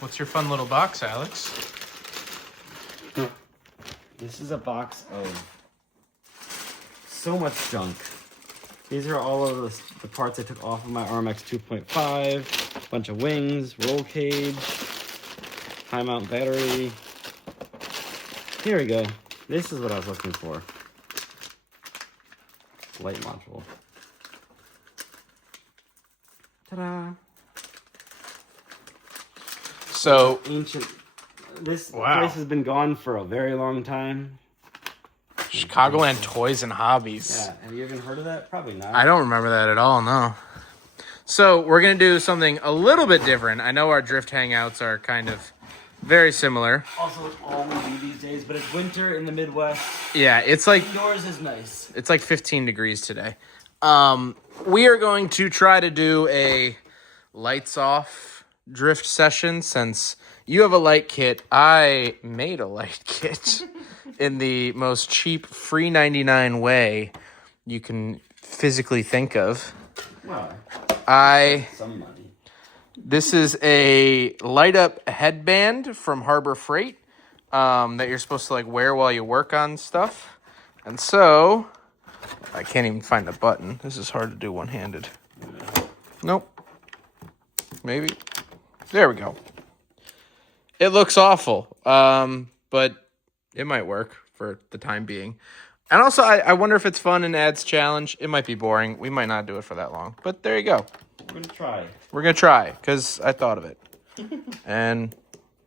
What's your fun little box, Alex? This is a box of so much junk. These are all of the parts I took off of my RMX 2.5. Bunch of wings, roll cage, high mount battery. Here we go. This is what I was looking for. Light module. Ta-da! So Ancient. This place has been gone for a very long time. Chicagoland Toys and Hobbies. Yeah, have you even heard of that? Probably not. I don't remember that at all, no. So we're going to do something a little bit different. I know our drift hangouts are kind of very similar. Also, it's all we do these days, but it's winter in the Midwest. Yeah, it's like Indoors is nice. It's like 15 degrees today. We are going to try to do a lights off drift session since you have a light kit. I made a light kit in the most cheap, free 99 way you can physically think of. Well, some money. This is a light up headband from Harbor Freight that you're supposed to like wear while you work on stuff. And so I can't even find the button. This is hard to do one-handed. Nope. Maybe. There we go. It looks awful, but it might work for the time being. And also, I wonder if it's fun and adds challenge. It might be boring. We might not do it for that long. But there you go. We're going to try. We're going to try, because I thought of it. And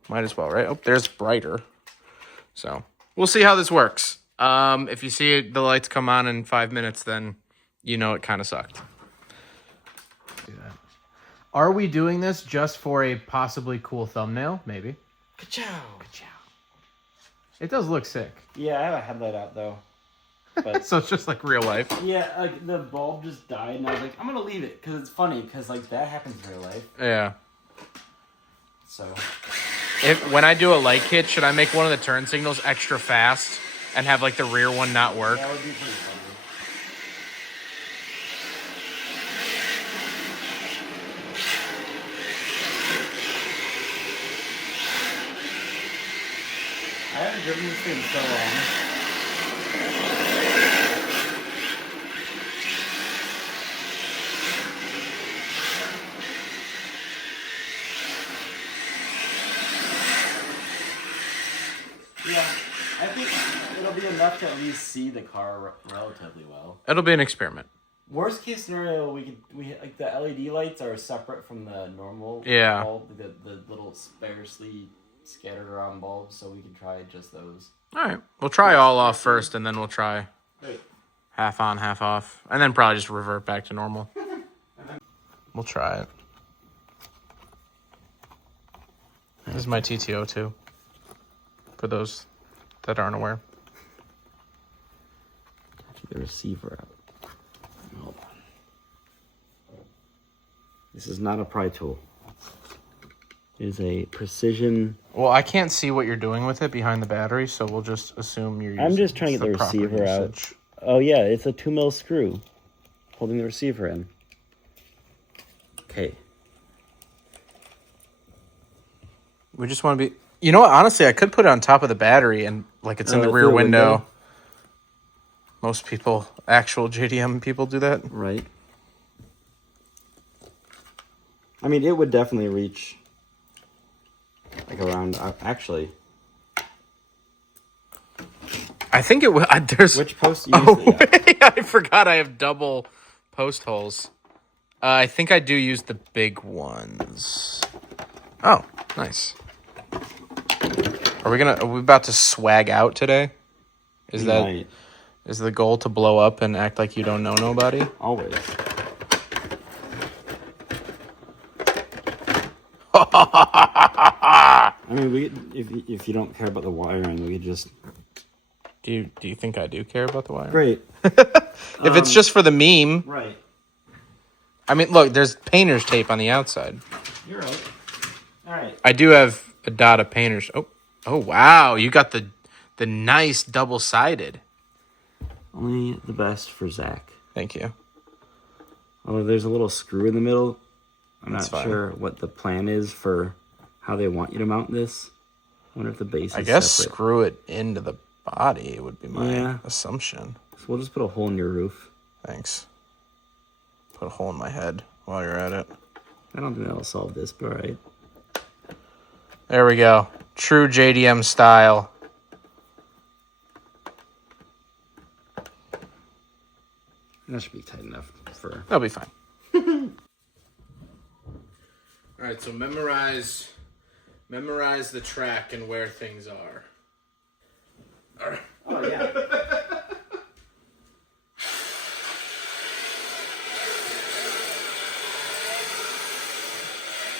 might as well, right? Oh, there's brighter. So, we'll see how this works. If you see the lights come on in 5 minutes, then you know it kind of sucked. Are we doing this just for a possibly cool thumbnail? Maybe. Ka-chow. Ka-chow. It does look sick. Yeah, I have a headlight out, though. But So it's just like real life. yeah, like the bulb just died, and I was like, I'm going to leave it, because it's funny, because like that happens in real life. Yeah. So. When I do a light kit, should I make one of the turn signals extra fast and have like the rear one not work? That would be pretty funny. I haven't driven this thing so long. Yeah, I think it'll be enough to at least see the car relatively well. It'll be an experiment. Worst case scenario, we like the LED lights are separate from the normal bulb, the little sparsely scattered around bulbs, so we can try just those. All right, we'll try all off first, and then we'll try half on, half off, and then probably just revert back to normal. We'll try it. This is my TTO too. For those that aren't aware. The receiver out. Hold on. This is not a pry tool. It is a precision. Well, I can't see what you're doing with it behind the battery, so we'll just assume you're using I'm just trying to get the receiver out. Oh yeah, it's a 2mm screw holding the receiver in. Okay. We just want to be... You know what? Honestly, I could put it on top of the battery and like it's in the rear window. Most people, actual JDM people, do that. Right. I mean, it would definitely reach like around... actually... I think it would... There's... Which post do you use? I forgot I have double post holes. I think I do use the big ones. Oh, nice. Are we about to swag out today? Is the goal to blow up and act like you don't know nobody? Always. I mean, if you don't care about the wiring, we could just... Do you think I do care about the wiring? Great. If it's just for the meme. Right. I mean, look, there's painter's tape on the outside. You're right. All right. I do have a dot of painter's. Oh wow, you got the nice double-sided. Only the best for Zach. Thank you. Oh, there's a little screw in the middle. I'm not sure what the plan is for how they want you to mount this. I wonder if the base is I guess separate. screw it into the body would be my Yeah. assumption. So we'll just put a hole in your roof. Thanks. Put a hole in my head while you're at it. I don't think that'll solve this, but all right. There we go. True JDM style. That should be tight enough for... That'll be fine. All right, so memorize the track and where things are. All right. Oh, yeah.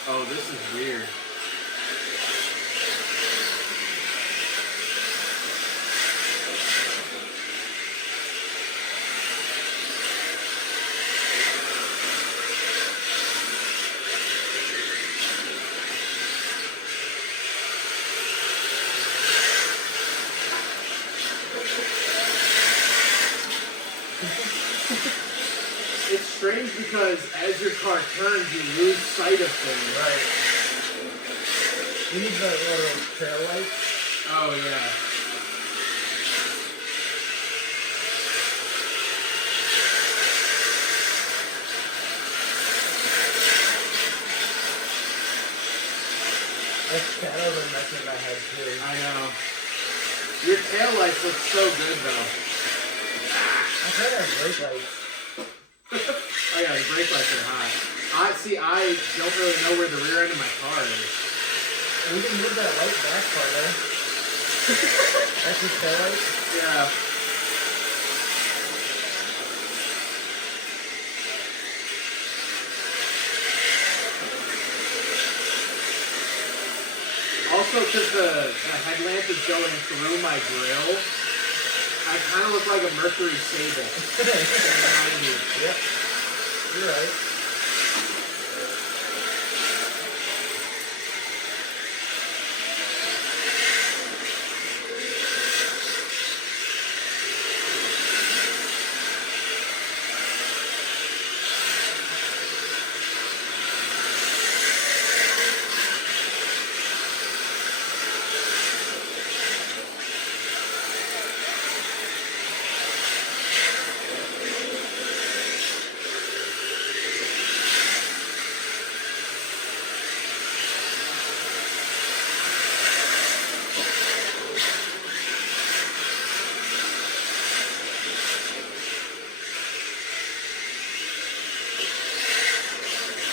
Oh, this is weird. It's strange because as your car turns, you lose sight of things. Right. We need the little trail lights. Oh, yeah. That shadows are messing my head too. I know. Your tail lights look so good, though. I tried our brake lights. Oh, yeah, the brake lights are hot. I don't really know where the rear end of my car is. We can move that light back farther. That's your tail light. Yeah. Also, because the headlamp is going through my grill, I kind of look like a Mercury Sable. Yep. You're right.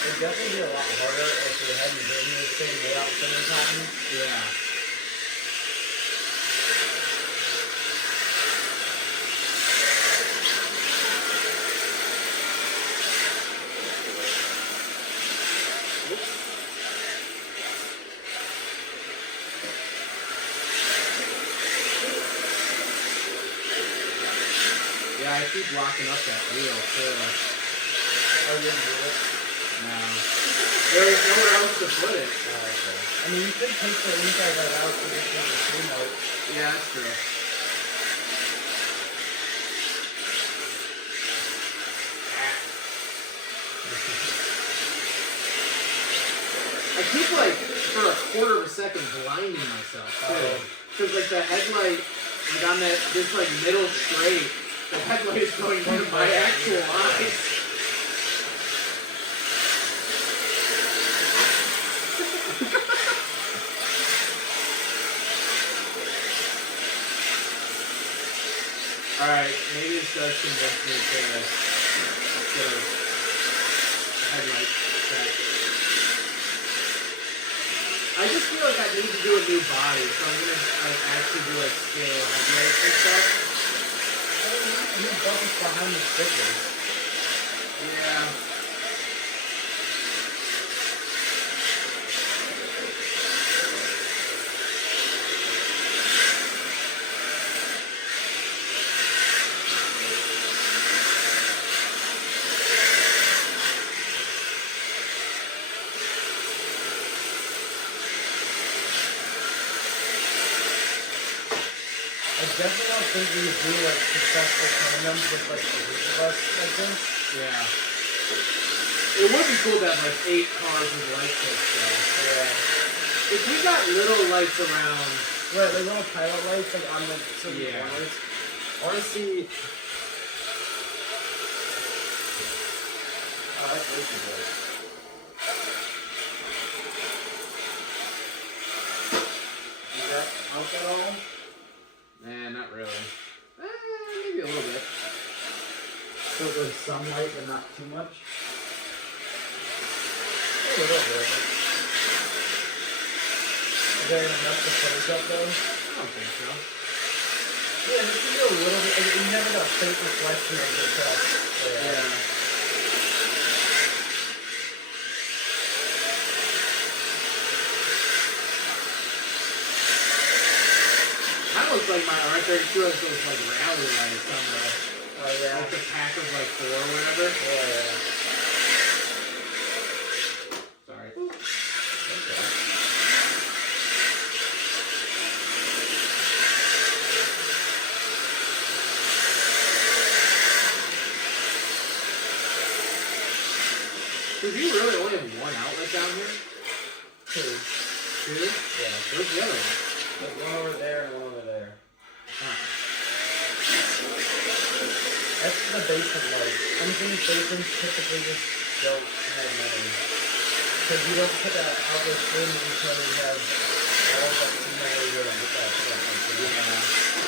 It'd definitely be a lot harder if we hadn't driven this thing without center time. Yeah. Yeah, I keep locking up that wheel too. Oh, you didn't do it? No. There's nowhere else to put it. Oh, okay. I mean, you could take the inside light out so this is a screw note. Yeah, that's true. I keep like for a quarter of a second blinding myself too, because like the headlight, like on that this like middle straight, the headlight is going into my actual eyes. All right, maybe this does convince me to get a headlight check. I just feel like I need to do a new body, so I'm gonna like actually do like scale headlights and stuff. You focus behind the sticker. Yeah. I definitely don't think we would do like successful tandems with like the group of us like this. Yeah. It would be cool to have like 8 cars with light kits though. Yeah. If we got little lights around, Right, like little pilot lights, like on the certain Yeah. corners. I want to see. Oh, that's way too good. Does that help at all? Nah, not really. Maybe a little bit. So there's some light, but not too much. A little bit. Is there enough to finish up though? I don't think so. Yeah, just give you a little bit. You never got a faint reflection of the test. Yeah. Kind of looks like my R32 has those like rally lights on the, Oh yeah. like the pack of like 4 or whatever. Yeah. Sorry. Okay. So do you really only have one outlet down here? 2. 2? Yeah. Where's the other one? There's one over there and one over there. Oh. That's the basic light. Unfinished basements typically just don't have many. Because you don't put that outlet in until you have all of that scenario you're on the back. Yeah.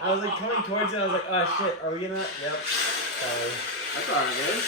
I was like coming towards it, I was like, oh shit, are we gonna? Yep. Sorry. That's alright, guys.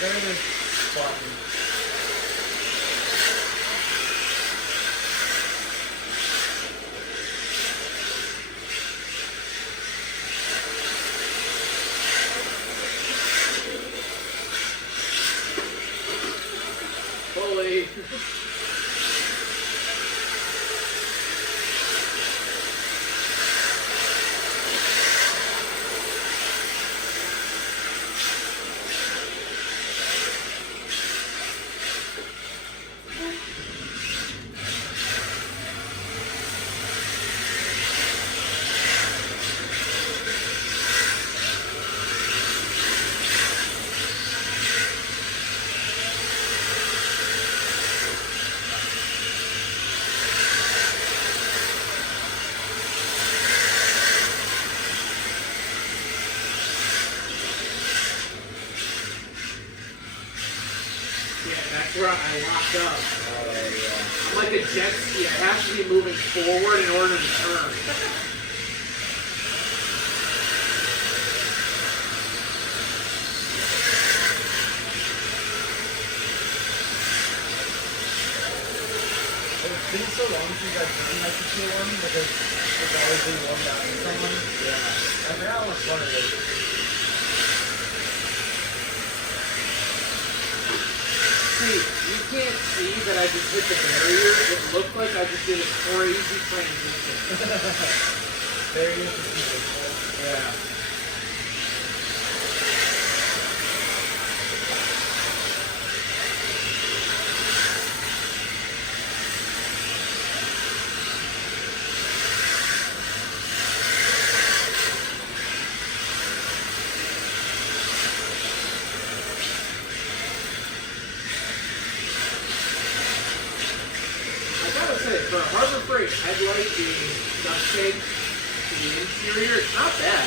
There it is. Button. see. That's where I locked up. I'm like a jet ski. I have to be moving forward in order to turn. It's been so long since I've done my T1 because it's always been warmed out to someone. Yeah. I forgot how much fun it is. See, you can't see that I just hit the barrier. It looked like I just did a crazy transition. Very interesting. Yeah. For a Harbor Freight headlight being duct taped to the interior, it's not bad.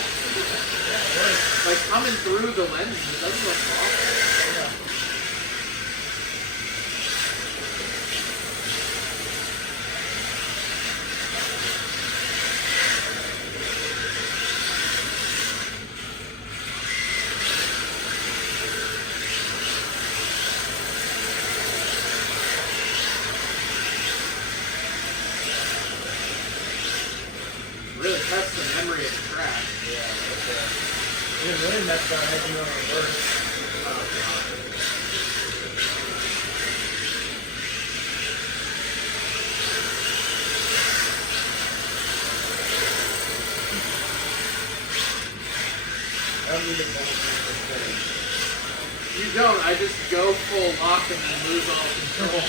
Like coming through the lens, it doesn't look awful. Yeah. Really test the memory of the track. Yeah, okay. It really messed up making it reverse. Oh, God. I don't need to pull this. You don't. I just go full lock and then lose all control.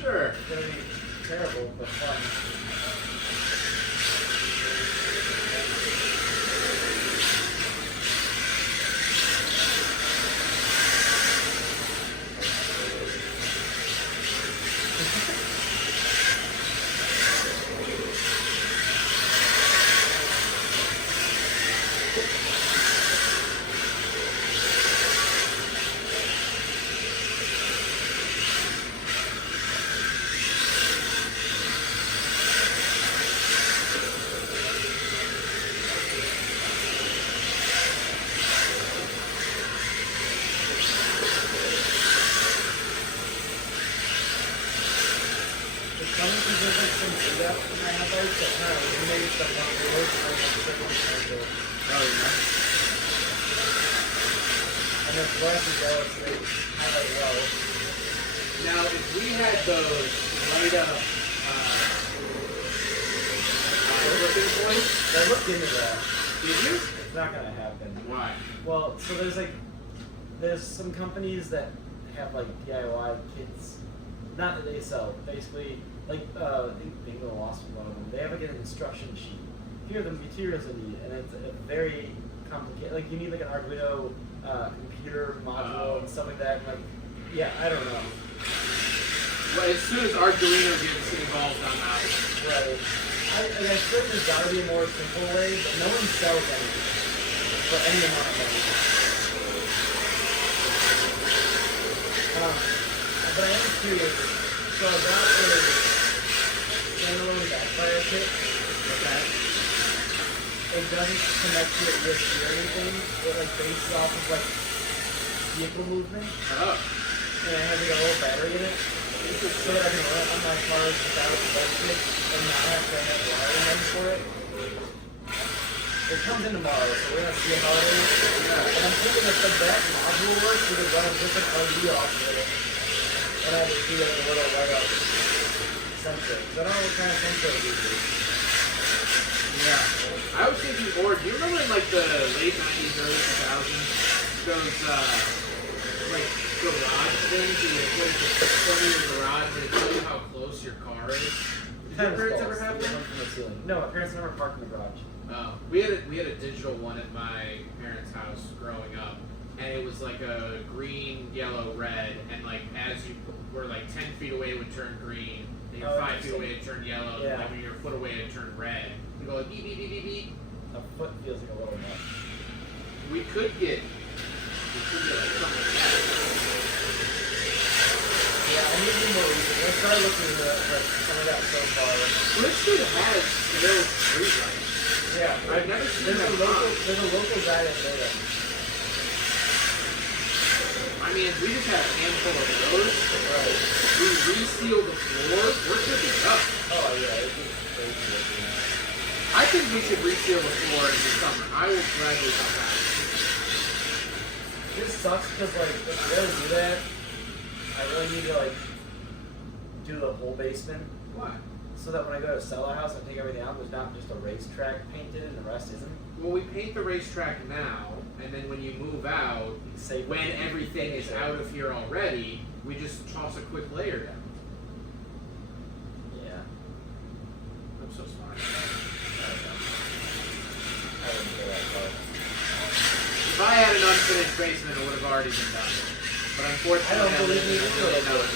Sure. It's gonna be terrible, but fun. Some there's like some depth in my headlights that kind of eliminates the one wheel and like signals kind of. Oh, yeah. And there's black and yellow straight highlight low. Now, if we had those light up flipping points, I looked into that. did you? It's not gonna happen. Why? Well, so there's some companies that have like DIY kits not that they sell, but basically, like, I think Bingo lost one of them. They have like an instruction sheet. Here are the materials you need, and it's a very complicated. Like, you need like an Arduino computer module and stuff like that. And, like, yeah, I don't know. Well, as soon as Arduino gets involved, I'm out. Right. I feel like there's got to be a more simple way, but no one sells anything for any amount of money. But I am curious. So I got a standalone backfire kit. Okay. It doesn't connect to a USB or anything. It like bases off of like vehicle movement. Oh. And it has like a little battery in it. So that I can run it on my cars without electric and not have to have wiring ready for it. It comes in tomorrow, so we're gonna see how it is. And I'm thinking if that module works, we could run a different LED off of it. And I would do like a little light up sensor. Because I don't know what kind of sensor it would be. Yeah. I was thinking, or do you remember in like the late 90s, early 2000s, those like garage things where you put it in front of your garage and it tells you how close your car is? Did your parents ever have that? No, my parents never parked in the garage. Oh, we had a digital one at my parents' house growing up, and it was like a green, yellow, red, and like as you were like 10 feet away, it would turn green. And you're 5 feet away, it turned yellow. Yeah. And like when you're a foot away, it turned red. You go like beep beep beep beep beep. A foot feels like a little nut. We could get like something like that. Yeah, I need to do more research. Let's try looking into some of that so far. Twisted has no street lights. Yeah, I've never seen there's a local guy that made them. I mean, we just had a handful of those. Right. We resealed the floor. We're good to go. Oh yeah, it's just crazy looking at. I think we should reseal the floor in the summer. I will gladly come back. This sucks because like if you really do that, I really need to like do the whole basement. Why? So that when I go to sell a house and take everything out, there's not just a racetrack painted and the rest isn't. Well, we paint the racetrack now, and then when you move out, Say when everything is out of here already, we just toss a quick layer down. Yeah. I'm so smart. I don't know. I wouldn't go that far. If I had an unfinished basement, it would have already been done. But unfortunately, I don't believe you don't either. really know it.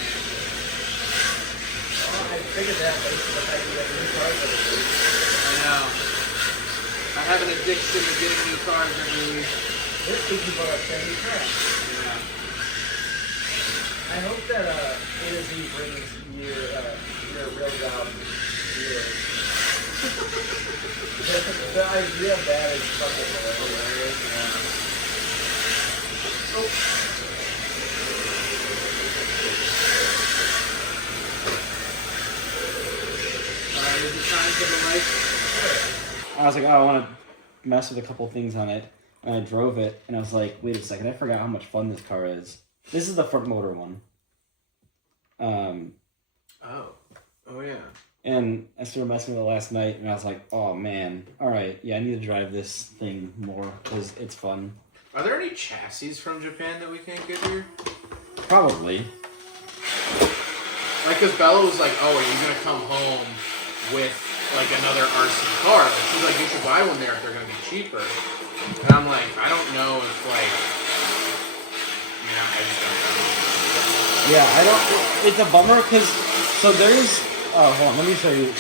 I figured that based on the fact that you have new cars every week. I know. I have an addiction to getting new cars every week. This week you bought a 70 car. Yeah. I hope that A to Z brings your real job here. The idea of that is fucking hilarious. Oh. Is it time for the light? I was like, oh, I want to mess with a couple things on it. And I drove it, and I was like, wait a second, I forgot how much fun this car is. This is the front motor one. Oh yeah. And I started messing with it last night, and I was like, oh man, alright, yeah, I need to drive this thing more, because it's fun. Are there any chassis from Japan that we can't get here? Probably. Like, because Bella was like, oh, are you going to come home with, like, another RC car? Like, she's like, you should buy one there if they're going to be cheaper. And I'm like, I don't know if, like, I just don't know. Yeah, I don't, it's a bummer, because, so there's, oh, hold on, let me show you.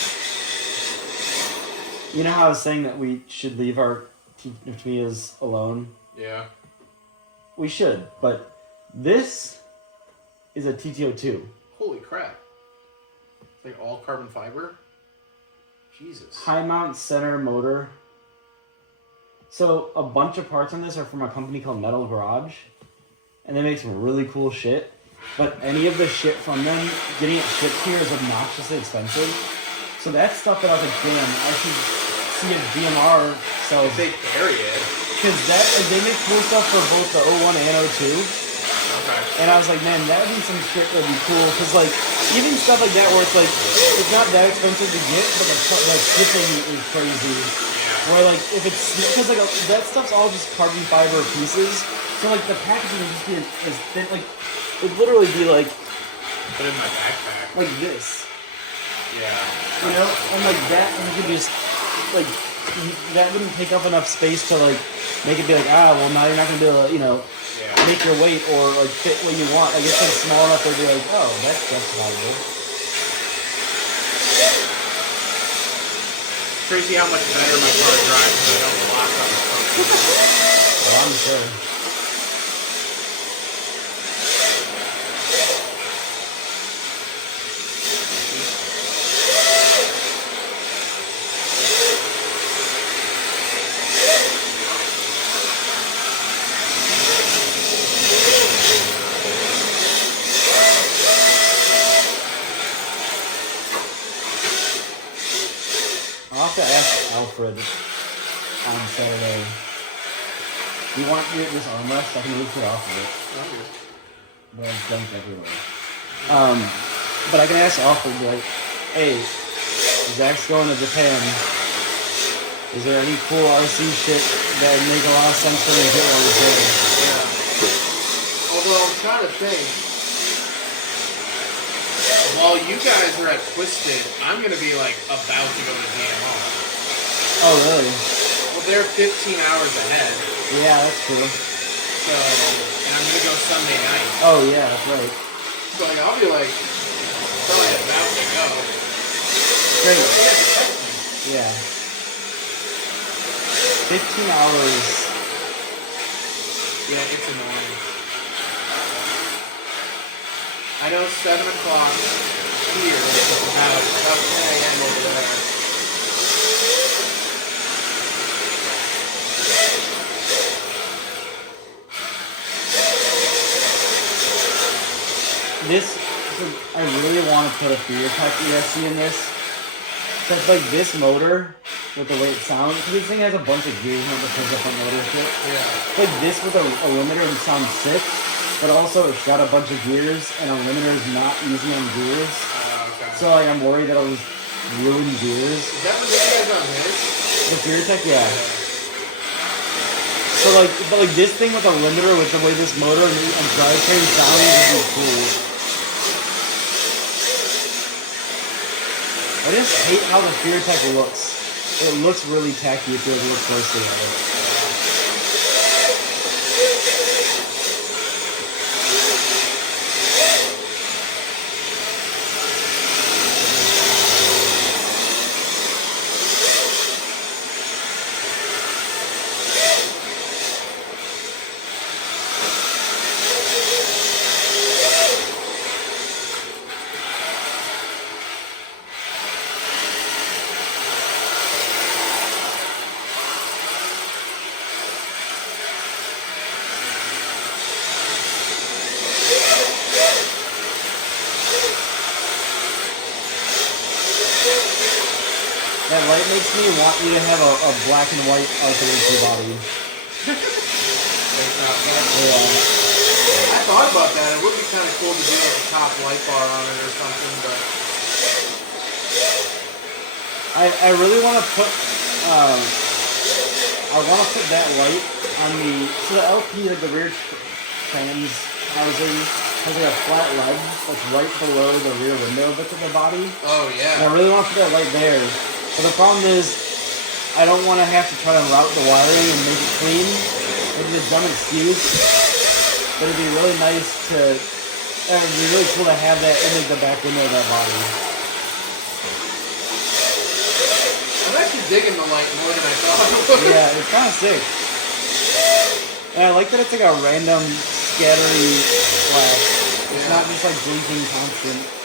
You know how I was saying that we should leave our Tamias alone? Yeah. We should, but this is a TTO2. Holy crap. It's like all carbon fiber? Jesus. High mount center motor. So a bunch of parts on this are from a company called Metal Garage. And they make some really cool shit. But any of the shit from them, getting it shipped here is obnoxiously expensive. So that's stuff that I was like, damn, I should see if DMR sells. If they carry it. Because they make cool stuff for both the 01 and 02. Okay. And I was like, man, that would be some shit that would be cool. Because, like, even stuff like that where it's like, it's not that expensive to get, but like shipping is crazy. Yeah. Where, like, if it's, because, like, that stuff's all just carbon fiber pieces. So, like, the packaging would just be as thin, like, it would literally be like put it in my backpack. Like this. Yeah. You know? And like that, you could just, like, that wouldn't take up enough space to, like, make it be like, well, now you're not going to be able to, you know, make your weight or, like, fit what you want. Like, it's like small enough to be like, oh, that's justifiable. Crazy how much better my car drives when I don't lock on the phone. Well, I'm sure. I'll have to ask Alfred on Saturday. Do you want this armrest? I can move it off of it. But it's junk everywhere. But I can ask Alfred, like, hey, Zach's going to Japan. Is there any cool RC shit that would make a lot of sense for me to get while he's there? Yeah. Although I'm trying to think. While you guys are at Twisted, I'm going to be, like, about to go to DMR. Oh, really? Well, they're 15 hours ahead. Yeah, that's true. So, and I'm going to go Sunday night. Oh, yeah, that's right. So, like, I'll be, like, probably about to go. Great. Yeah. Yeah. 15 hours. Yeah, it's annoying. I know 7 o'clock here, it's about 10 a.m. over there. This, I really want to put a Fear Tech ESC in this. So it's like this motor with the way it sounds. Because this thing has a bunch of gears in it that pulls up on motor shit. Yeah. Like this with a limiter would sound sick. But also, it's got a bunch of gears, and a limiter is not easy on gears. Okay. So, like, I'm worried that I'll just ruin gears. Is that what you guys on this? The Fear Tech, yeah. So, like, but like this thing with a limiter, with the way this motor and drivetrain sound would be cool. I just hate how the Fear Tech looks. It looks really tacky if you look closely at it. That light makes me want you to have a black and white R32 body. Yeah. I thought about that. It would be kind of cool to do like a top light bar on it or something, but I really want to put I want to put that light on the LP, like the rear trans housing, has like a flat ledge that's right below the rear window bit of the body. Oh yeah. And I really want to put that light there. But the problem is, I don't want to have to try to route the wiring and make it clean. It's a dumb excuse. But it'd be really nice to, it would be really cool to have that in like the back window of that body. I'm actually digging the light more than I thought it would. Yeah, it's kind of sick. And I like that it's like a random scattery flash. It's not just like blinking constant.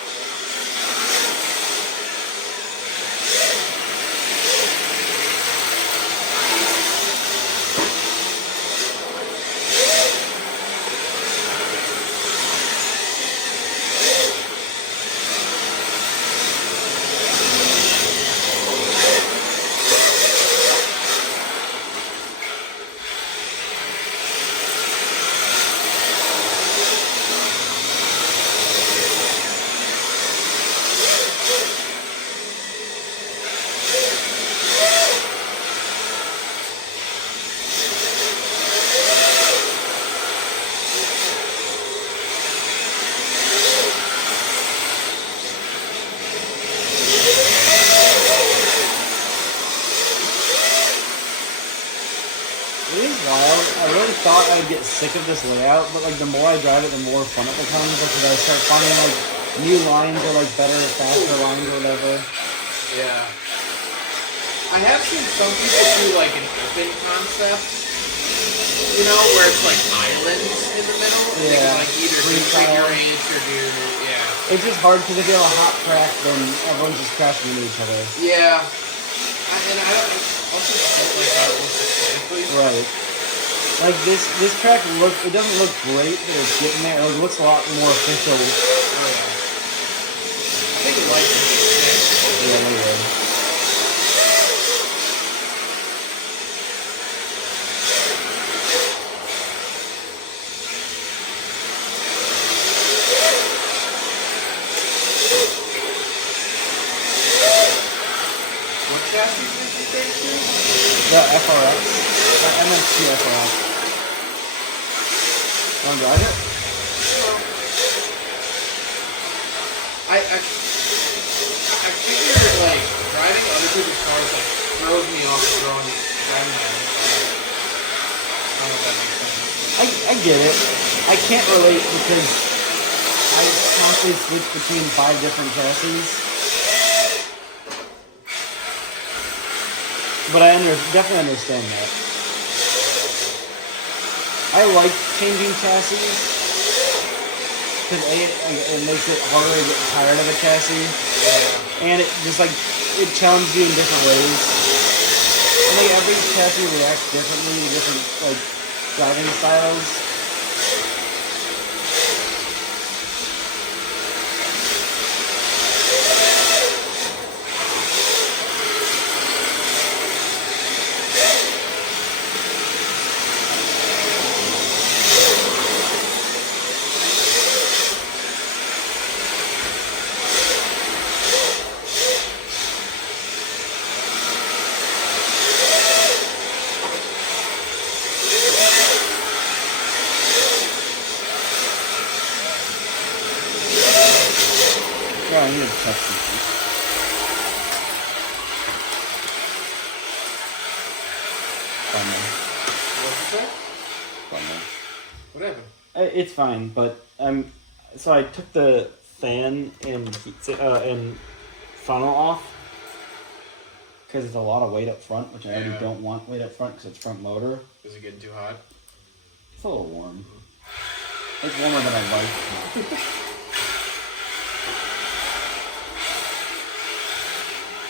thought I'd get sick of this layout, but like the more I drive it, the more fun it becomes. Because I start finding like new lines or like better, faster lines or whatever. Yeah. I have seen some people do like an open concept, you know, where it's like islands in the middle. And you can like either do figure eights or do, yeah. It's just hard because if you have a hot track, then everyone's just crashing into each other. Yeah. And I don't also don't like how it looks aesthetically. Right. Like this track it doesn't look great, but it's getting there. It looks a lot more official. Oh yeah. I think it likes to be thick. Yeah, maybe. What chassis did you take to? The FRX. MX2 FRX. Want to drive it? I figure like driving other people's cars like throws me off driving my own car. I don't know if that makes sense. I get it. I can't relate because I constantly switch between 5 different chassis. But I definitely understand that. I like changing chassis because it makes it harder to get tired of a chassis, and it just like it challenges you in different ways. I think every chassis reacts differently to different like driving styles. Yeah, I need to check something. What's it say? What happened? It's fine, but so I took the fan and funnel off because it's a lot of weight up front, which I already don't want weight up front because it's front motor. Is it getting too hot? It's a little warm. It's warmer than I like.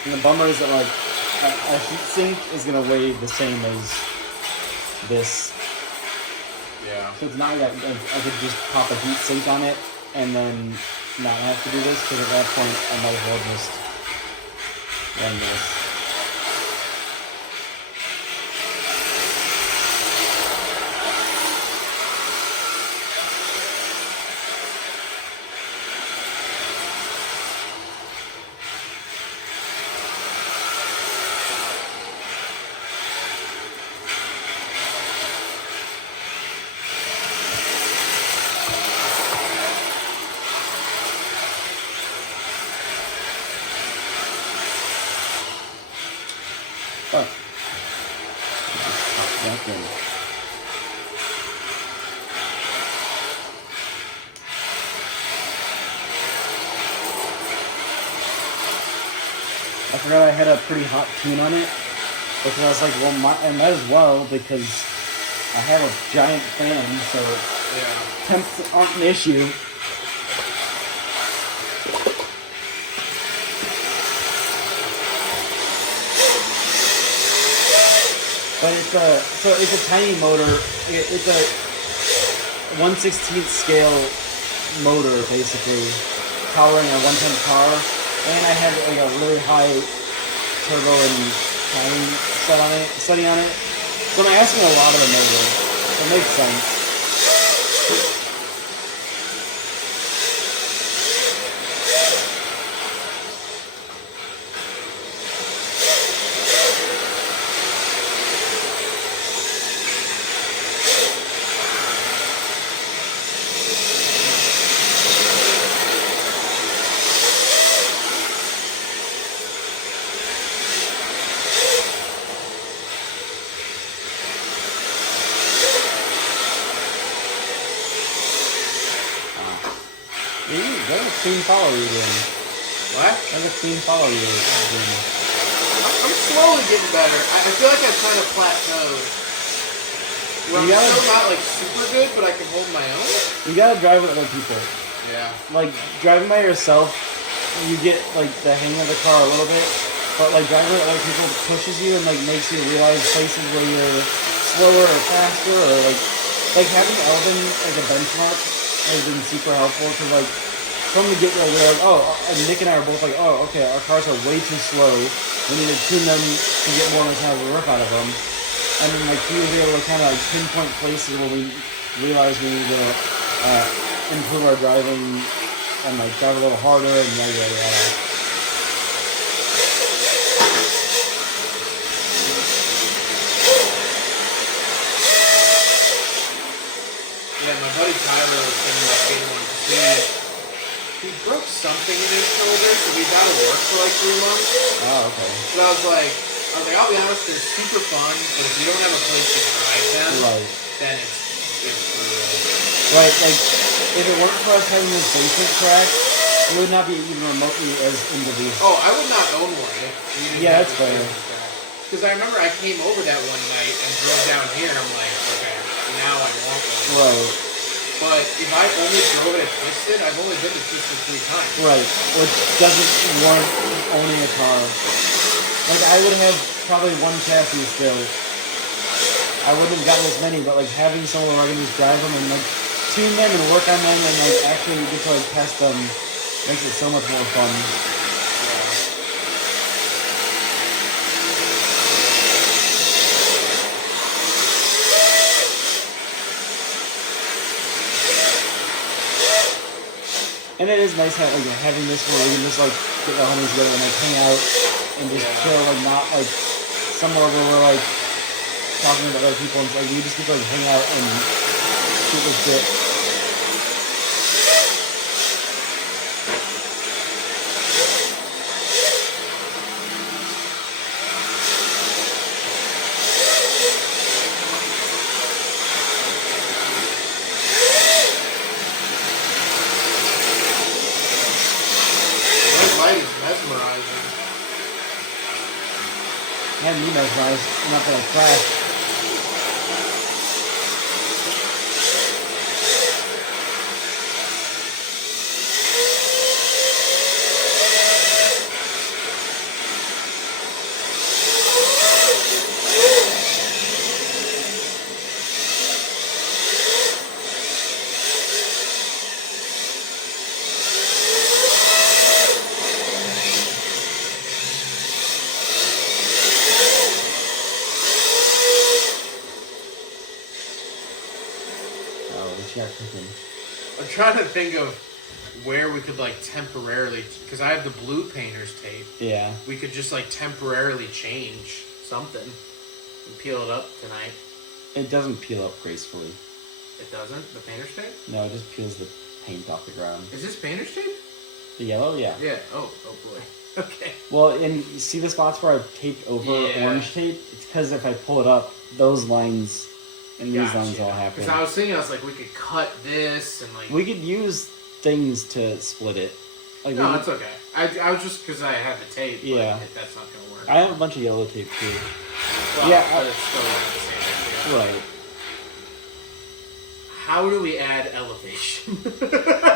And the bummer is that like a heat sink is gonna weigh the same as this. Yeah. So it's not like I could just pop a heat sink on it and then not have to do this, because at that point I might as well just run this. Fuck. Just pop that in. I forgot I had a pretty hot tune on it, because I was like, well, I might as well, because I have a giant fan, so temps aren't an issue. But it's a tiny motor. It's a 1/16 scale motor, basically, powering a 1-ton car. And I have like a really high turbo and timing setting on it. So I'm asking a lot of the motor. So it makes sense. That's a clean follow you're doing. What? That's a clean follow you're doing. I'm slowly getting better. I feel like I'm kind of plateaued. Where I'm still not like super good, but I can hold my own. You gotta drive with other people. Yeah. Like driving by yourself, you get like the hang of the car a little bit, but like driving with other people pushes you and like makes you realize places where you're slower or faster, or like having Elvin as a benchmark has been super helpful because like from the get-go we're like, oh, and Nick and I are both like, oh, okay, our cars are way too slow. We need to tune them to get more kind of a rip out of them. And then like he was able to kind of like pinpoint places where we realized we need to improve our driving and like drive a little harder and yada yada yada. Yeah, my buddy Tyler was thinking about getting one because he broke something in his shoulder, so he's out of work for like 3 months. Oh, okay. So I was like, I'll be honest, they're super fun, but if you don't have a place to drive them, then it's brutal. Right, like, if it weren't for us having this basement track, we would not be even remotely as into these. Oh, I would not own one if you didn't have that's fair. Because I remember I came over that one night and drove down here, I'm like, okay, now I want one. Right. But if I only drove it at Twisted, I've only been to Twisted 3 times. Right, which doesn't warrant owning a car. Like, I would have probably one chassis still. I wouldn't have gotten as many, but like having somewhere where I can just drive them and like tune them and work on them and like actually get to like test them makes it so much more fun. And it is nice having this where we can just like get the homies together and like hang out and just chill, like not like somewhere where we're like talking to other people and like we just get to like hang out and shoot the shit. Mesmerizing. Had me mesmerized, not that I crashed. I'm trying to think of where we could like temporarily, because I have the blue painter's tape. Yeah. We could just like temporarily change something and peel it up tonight. It doesn't peel up gracefully. It doesn't? The painter's tape? No, it just peels the paint off the ground. Is this painter's tape? The yellow? Yeah. Yeah. Oh boy. Okay. Well, and you see the spots where I've taped over orange tape? It's because if I pull it up, those lines and these lines all happen. Because I was thinking, like, we could cut this and, like... We could use things to split it. Like, no, it's okay. I was just because I had the tape, yeah. But that's not going to work. I have a bunch of yellow tape, too. Well, yeah. But it's still the same idea. Right. How do we add elevation?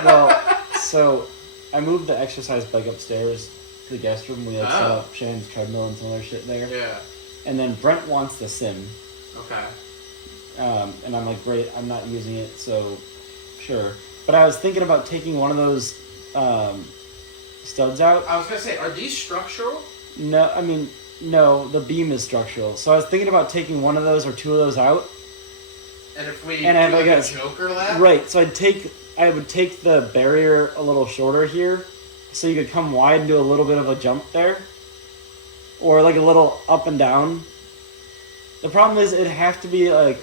Well, so I moved the exercise bike upstairs to the guest room. We had set up Shannon's treadmill and some other shit there. Yeah. And then Brent wants the sim. Okay. And I'm like, great, I'm not using it, so sure. But I was thinking about taking one of those studs out. I was going to say, are these structural? No, I mean, no, the beam is structural. So I was thinking about taking one of those or two of those out. And if we and I have like a Joker lap? Right, so I would take the barrier a little shorter here, so you could come wide and do a little bit of a jump there. Or like a little up and down. The problem is it'd have to be like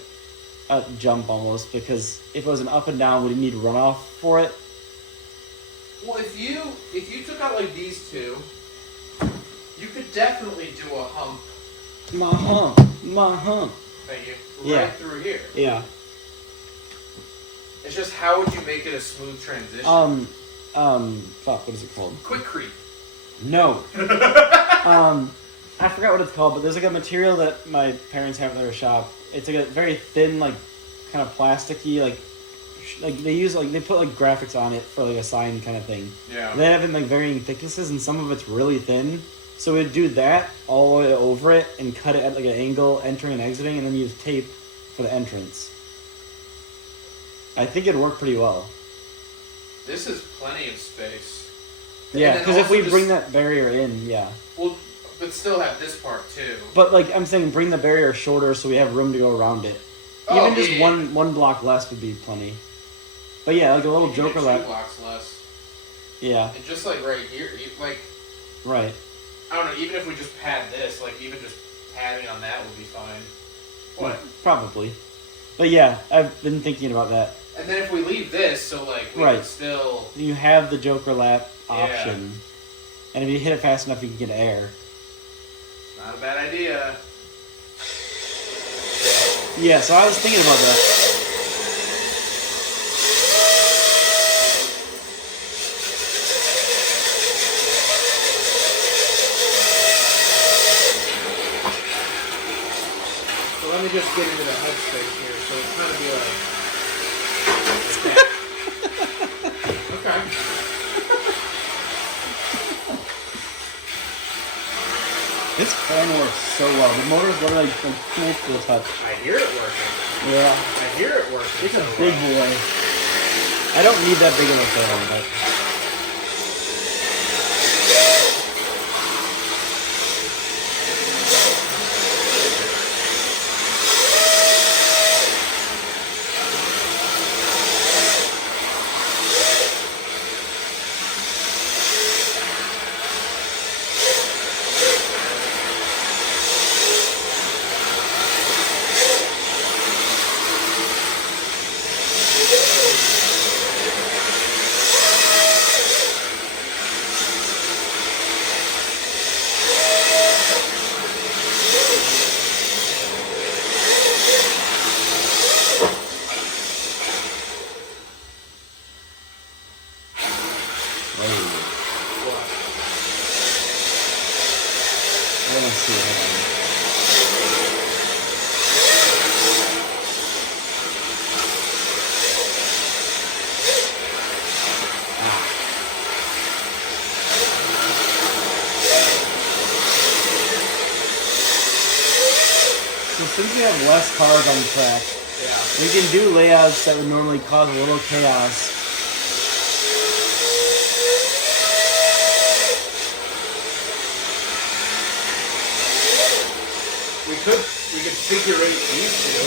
a jump almost, because if it was an up and down, we'd need runoff for it. Well, if you took out like these two, you could definitely do a hump. My hump. Thank you. Yeah. Right through here. Yeah. It's just how would you make it a smooth transition? Fuck, what is it called? Quickcrete. No. I forgot what it's called, but there's like a material that my parents have in their shop. It's like a very thin, like, kind of plasticky, like they use like they put like graphics on it for like a sign kind of thing. Yeah. They have in like varying thicknesses, and some of it's really thin. So we'd do that all the way over it and cut it at like an angle, entering and exiting, and then use tape for the entrance. I think it'd work pretty well. This is plenty of space. Yeah, because if we bring that barrier in, yeah. Well, but still have this part too. But like I'm saying, bring the barrier shorter so we have room to go around it. Oh, Even just one block less would be plenty. But yeah, like a little Joker lap. 2 blocks less. Yeah. And just like right here, like. Right. I don't know. Even if we just pad this, like even just padding on that would be fine. What? Probably. But yeah, I've been thinking about that. And then if we leave this, so like we Right. can still. You have the Joker lap Yeah. option, and if you hit it fast enough, you can get air. Not a bad idea. Yeah, so I was thinking about that. So let me just get into the headspace here. So it's gonna be like. Okay. This fan works so well. The motor's literally like cool to the touch. I hear it working. Yeah. I hear it working. It's a big boy. I don't need that big of a fan, but. Since we have less cars on the track, we can do layouts that would normally cause a little chaos. We could figure these two.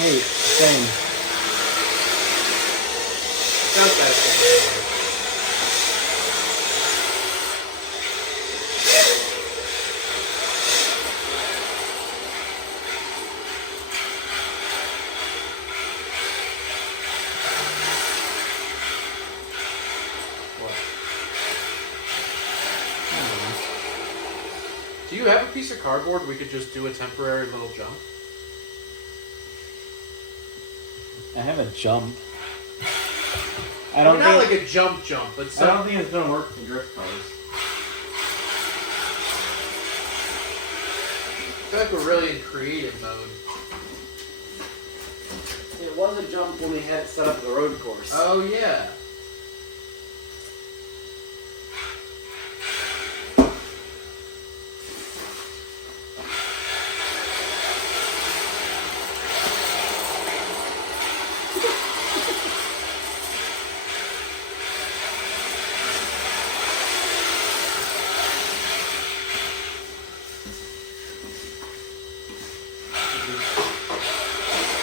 Hey, same. Not that thing. Do you have a piece of cardboard we could just do a temporary little jump? I have a jump. I I don't mean, not think like a jump, but I don't think it's gonna work for drift cars. I feel like we're really in creative mode. It was a jump when we had it set up as a road course. Oh yeah.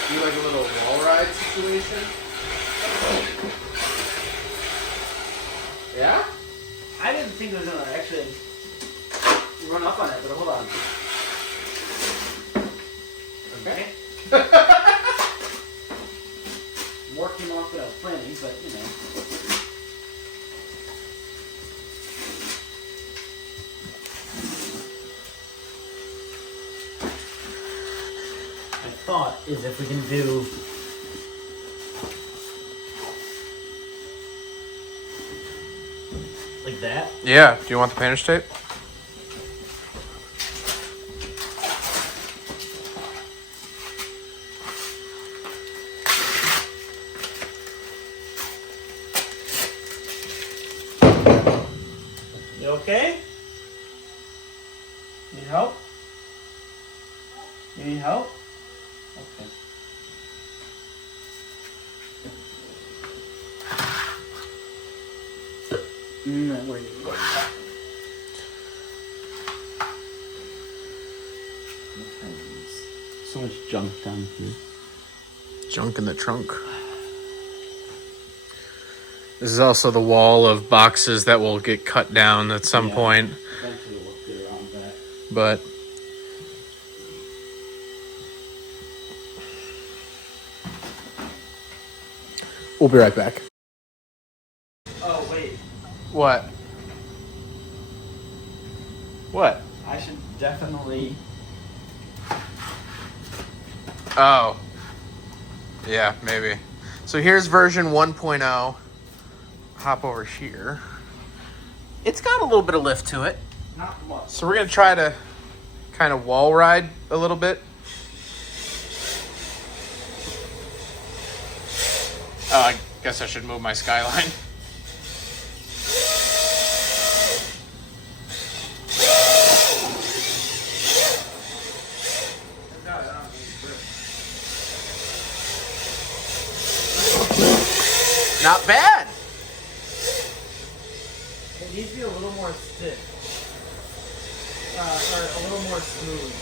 Do like a little wall ride situation? Yeah? I didn't think it was gonna actually run up on it, but hold on. thought is if we can do like that. Yeah. Do you want the painter's tape? You okay? Need help? You need help? Okay. Where are you going? So much junk down here. Junk in the trunk. This is also the wall of boxes that will get cut down at some point. Eventually we'll get around that. But we'll be right back. Oh, wait. What? What? I should definitely... Oh. Yeah, maybe. So here's version 1.0. Hop over here. It's got a little bit of lift to it. Not much. So we're going to try to kind of wall ride a little bit. Oh, I guess I should move my skyline. Not bad. It needs to be a little more stiff. Or a little more smooth.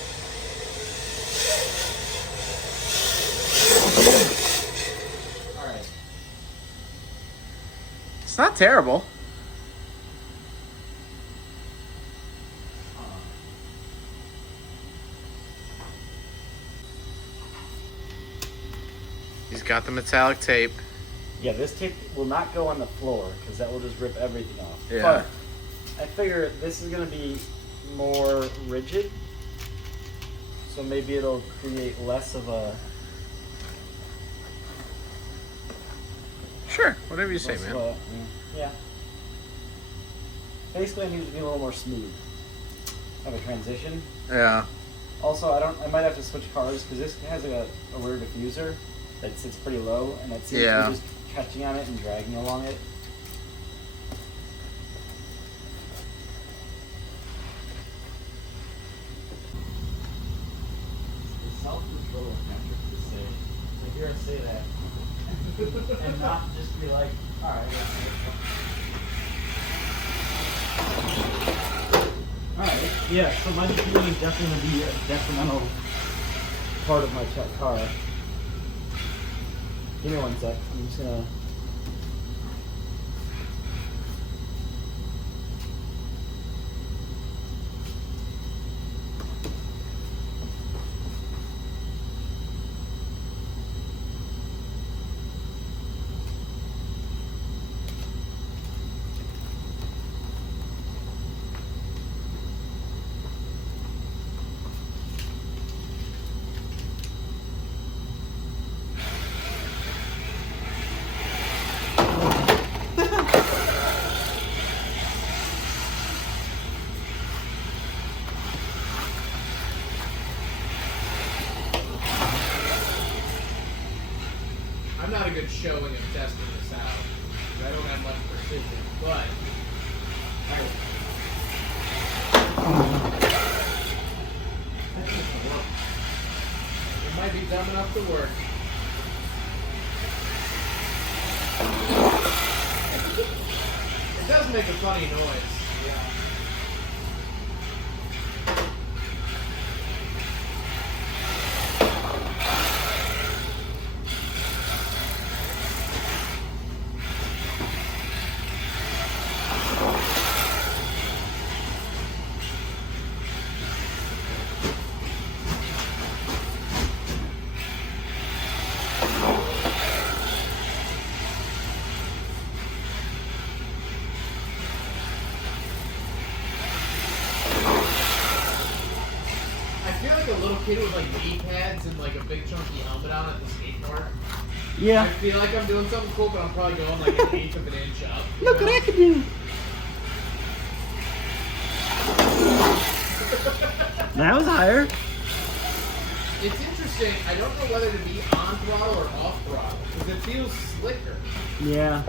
Alright. It's not terrible. He's got the metallic tape. Yeah, this tape will not go on the floor because that will just rip everything off. Yeah. But I figure this is going to be more rigid. So maybe it'll create less of a... Sure, whatever you say, less man. of a- yeah. Basically, I need it to be a little more smooth. Have a transition. Yeah. Also, I might have to switch cars because this has a rear diffuser that sits pretty low, and that seems to Yeah. be just catching on it and dragging along it. The self-control of Patrick to say, to hear us say that, and not just be like, all right, yeah, all right, yeah. So my diffuser is definitely going to be a detrimental part of my car. Give me 1 sec. I'm just gonna. I'm not a good showing of testing this out. I don't have much precision, but it might be dumb enough to work. It does make a funny noise. Yeah. a little kid with like knee pads and like a big chunky helmet on at the skate park. I Yeah. feel like I'm doing something cool, but I'm probably going like an eighth of an inch up. Look what I can do. That was higher. It's interesting. I don't know whether to be on throttle or off throttle because it feels slicker. Yeah.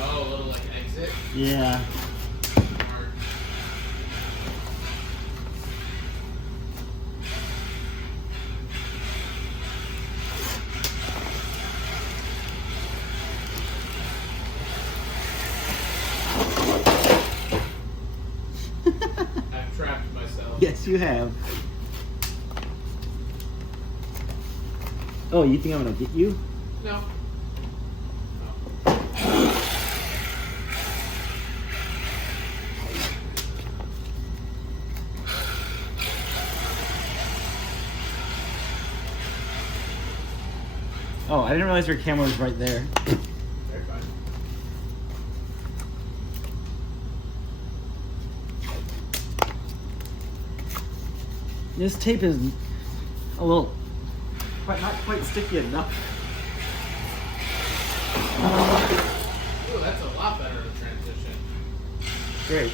Oh, a little like exit. Yeah. Smart. I've trapped myself. Yes, you have. Oh, you think I'm gonna get you? No. Oh, I didn't realize your camera was right there. Very fine. This tape is a little, but not quite sticky enough. Ooh, that's a lot better of a transition. Great.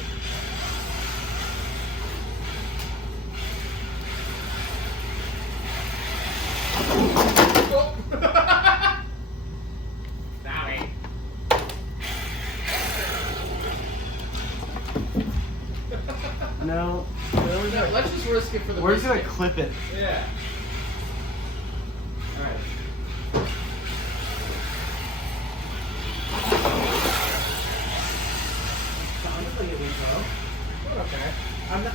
Oh. Sorry. No. No, let's just risk it for the We're just gonna biscuit. clip it. Yeah. Alright. Okay. I'm not,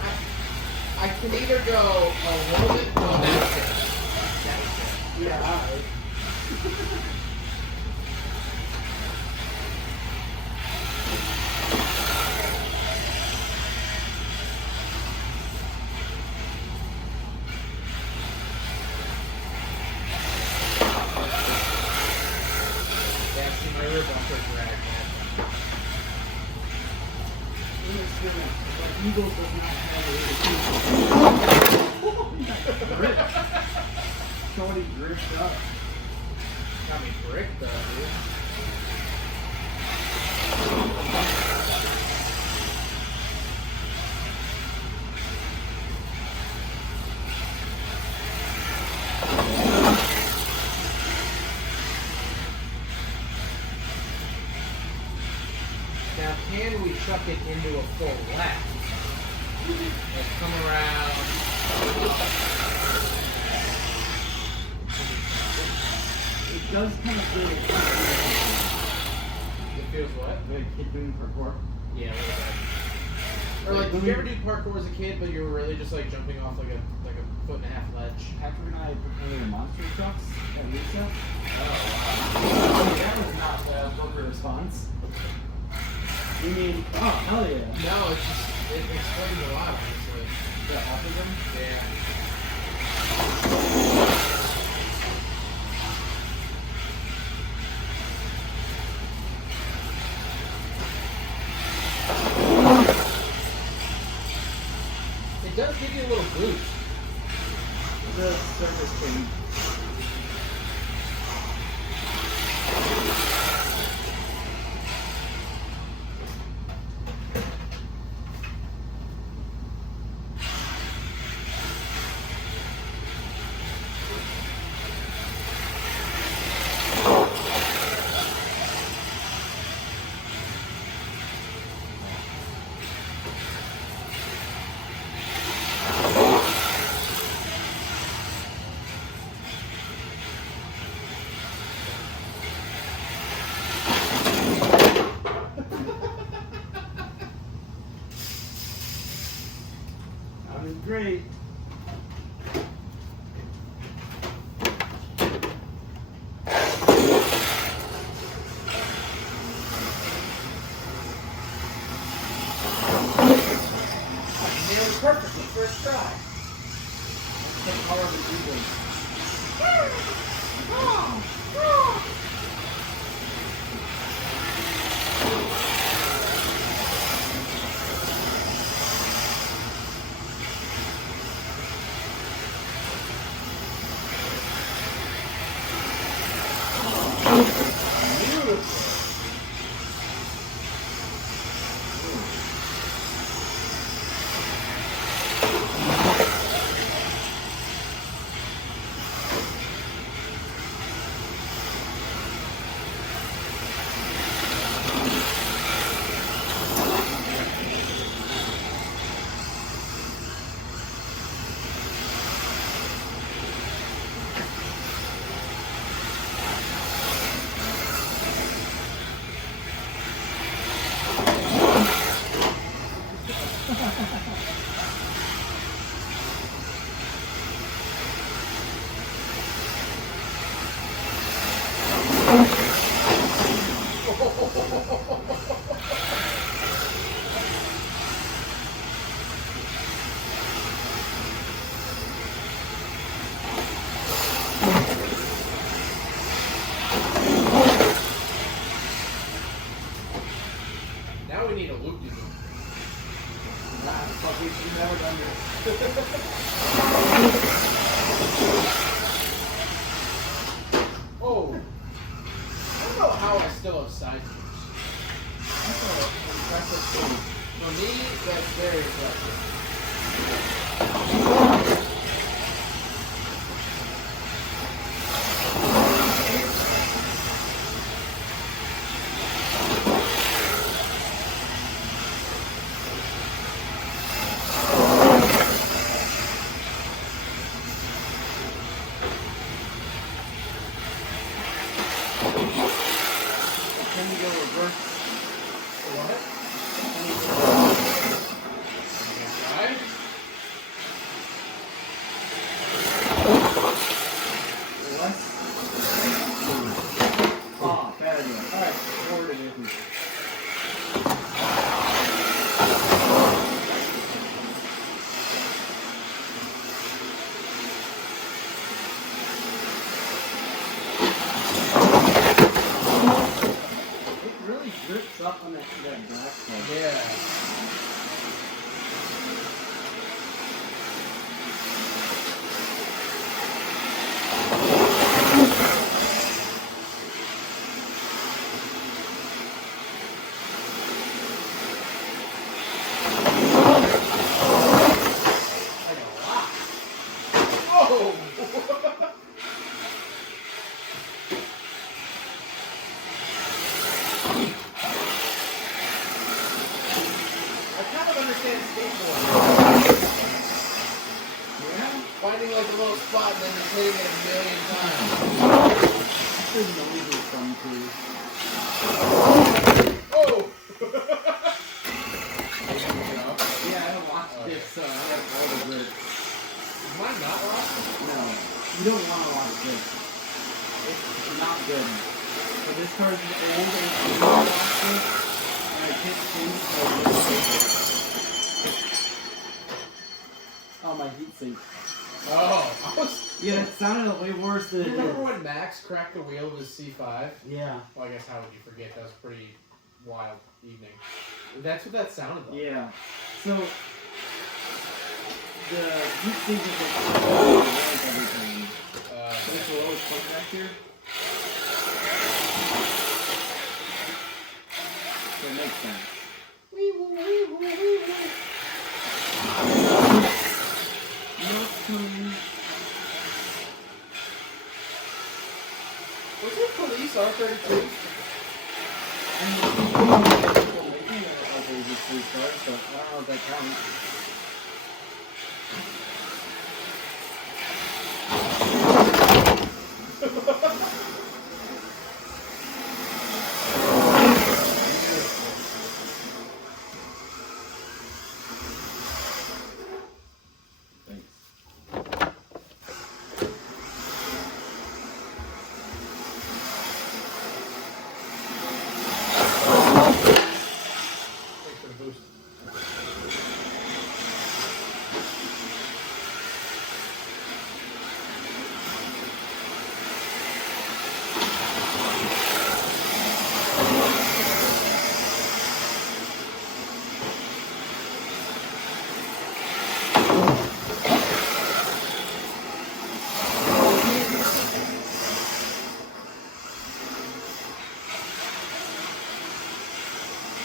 I can either go a little bit. Oh, that's it. Yeah, alright. Yeah, see my rear bumper drag. Eagles does not have Shorty gripped up. Got me bricked though, dude. Now, can we chuck it into a full lap? Like, come around. It does kind of feel It feels what? like a kid doing parkour. Yeah, a little bit. Or like, did you ever do parkour as a kid, but you were really just like jumping off like a foot and a half ledge? Patrick and I played the monster trucks at Lisa. Oh That was not the appropriate response. You mean, oh, hell yeah. wow. No, it's just it explains a lot, honestly. The autism? Yeah. It does give you a little boost. The surface thing. That was great. Nailed it perfectly first try. That's the power of the Eagles. Now we need a loop-de-loop. We've never done this. Oh! I don't know how I still have side views. That's an impressive thing. For me, that's very impressive. Can you go reverse? What? Right? What? Oh, bad idea. Alright, forward it is. It really drips up on that black stuff. Yeah. Like a lot. Oh! I kind of understand skateboarding. Yeah? Finding like a little spot and then just hitting it a million times. The noise is fun too. Oh! Yeah, I don't watch Okay. this, I have all the grip. Is mine not lost? No, you don't want to watch this. It's not good. So this card is old and I don't watch this, and I can't change Oh, my heat sink. Oh, I was. Yeah, it sounded way worse than it Remember did. when Max cracked the wheel of his C5? Yeah. Well, I guess how would you forget? That was a pretty wild evening. That's what that sounded like. Yeah. So, the heat sink is like everything. This will always point back here. So it makes sense. Was it police R32? And people making it like they just restart, so I don't know if that counts. Thanks for the boost.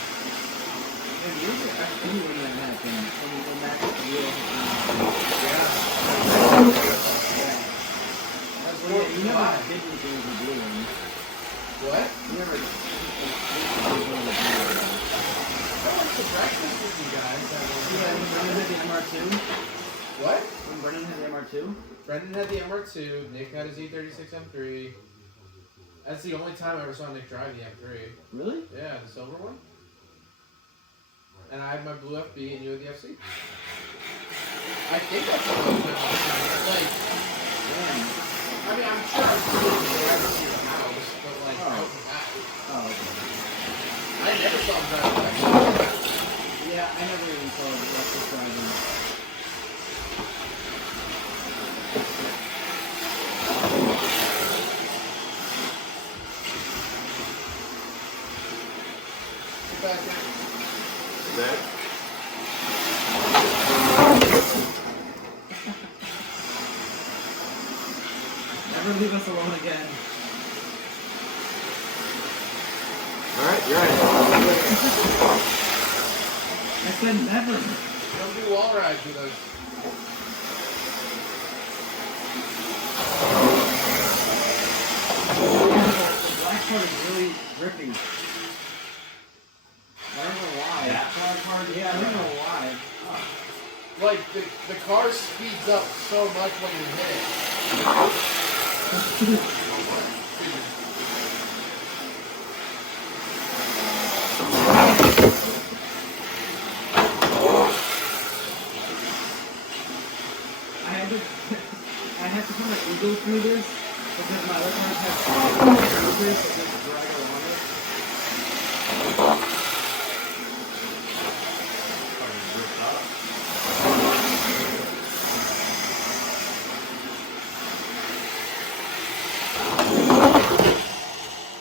And usually I see when that happens. When that real That's Well, you never why. did anything with the blue one. What? You never did anything with the blue one. I went to breakfast with you guys that one Yeah, time. when Brennan had the MR2. What? When Brennan had the MR2. Brendan had the MR2, Nick had his E36 M3. That's the only time I ever saw Nick drive the M3. Really? Yeah, the silver one. And I had my blue FB and you had the FC. I think that's the only time like, Damn. I mean, I'm sure I'm still driving to your house, but like, Oh. out and back. Oh, okay. never saw him drive a Lexus. Yeah, I never even saw the Lexus driving. Get back in. That? Never leave us alone again. Alright, you're right. I said never. Don't do wall rides with us. The black part is really grippy. I don't know why. That black part? Yeah, I don't know why. Like, the car speeds up so much when you hit it. I had to kind of eagle through this because my other cars have this so just drag along it.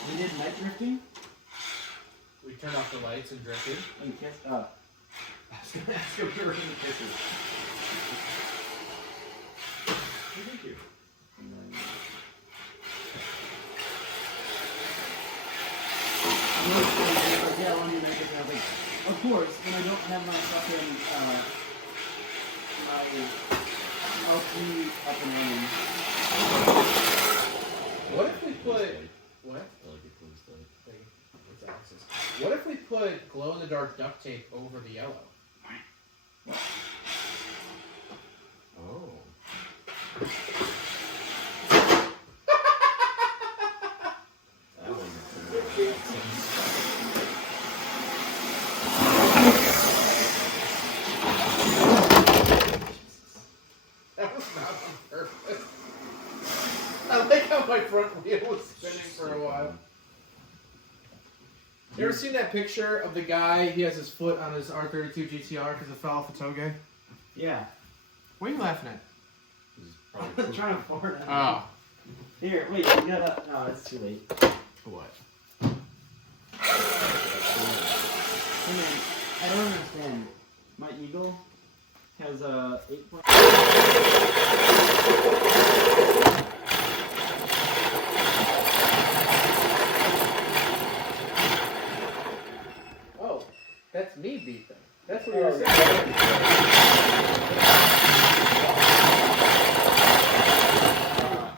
We did night drifting. We turned off the lights and drifted. And kissed up. I was gonna ask if you were in the kisses. Thank you. Yeah, I want you to make it. I was like, of course, when I don't have my fucking my LP up and running. What if we put... What? I like it close though. What's Alex's? What if we put glow-in-the-dark duct tape over the yellow? Oh. That wasn't That was not on purpose. I like how my front wheel was spinning for a while. You ever seen that picture of the guy, he has his foot on his R32 GTR because it fell off the toge? Yeah. What are you laughing at? I'm trying to forward it. Oh. Here, wait, you gotta. No, it's too late. What? Hey man, I don't understand. My Eagle has a 8. Oh, that's me beeping. That's what you were saying.